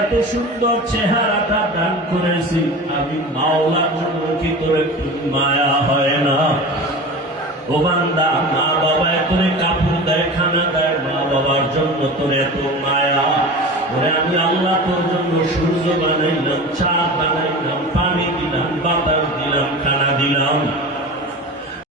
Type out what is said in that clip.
এত সুন্দর চেহারাটা দান করেছি, আমি মাওলার জন্য কি তোর মায়া হয় না? ও বান্দা, মা বাবা তোরে কাপড় দেয়, খানা দেয়, মা বাবার জন্য তোর এত মায়া। ওরে আমি আল্লাহ তোর জন্য সূর্য বানাইলাম, চাঁদ বানাইলাম, পানি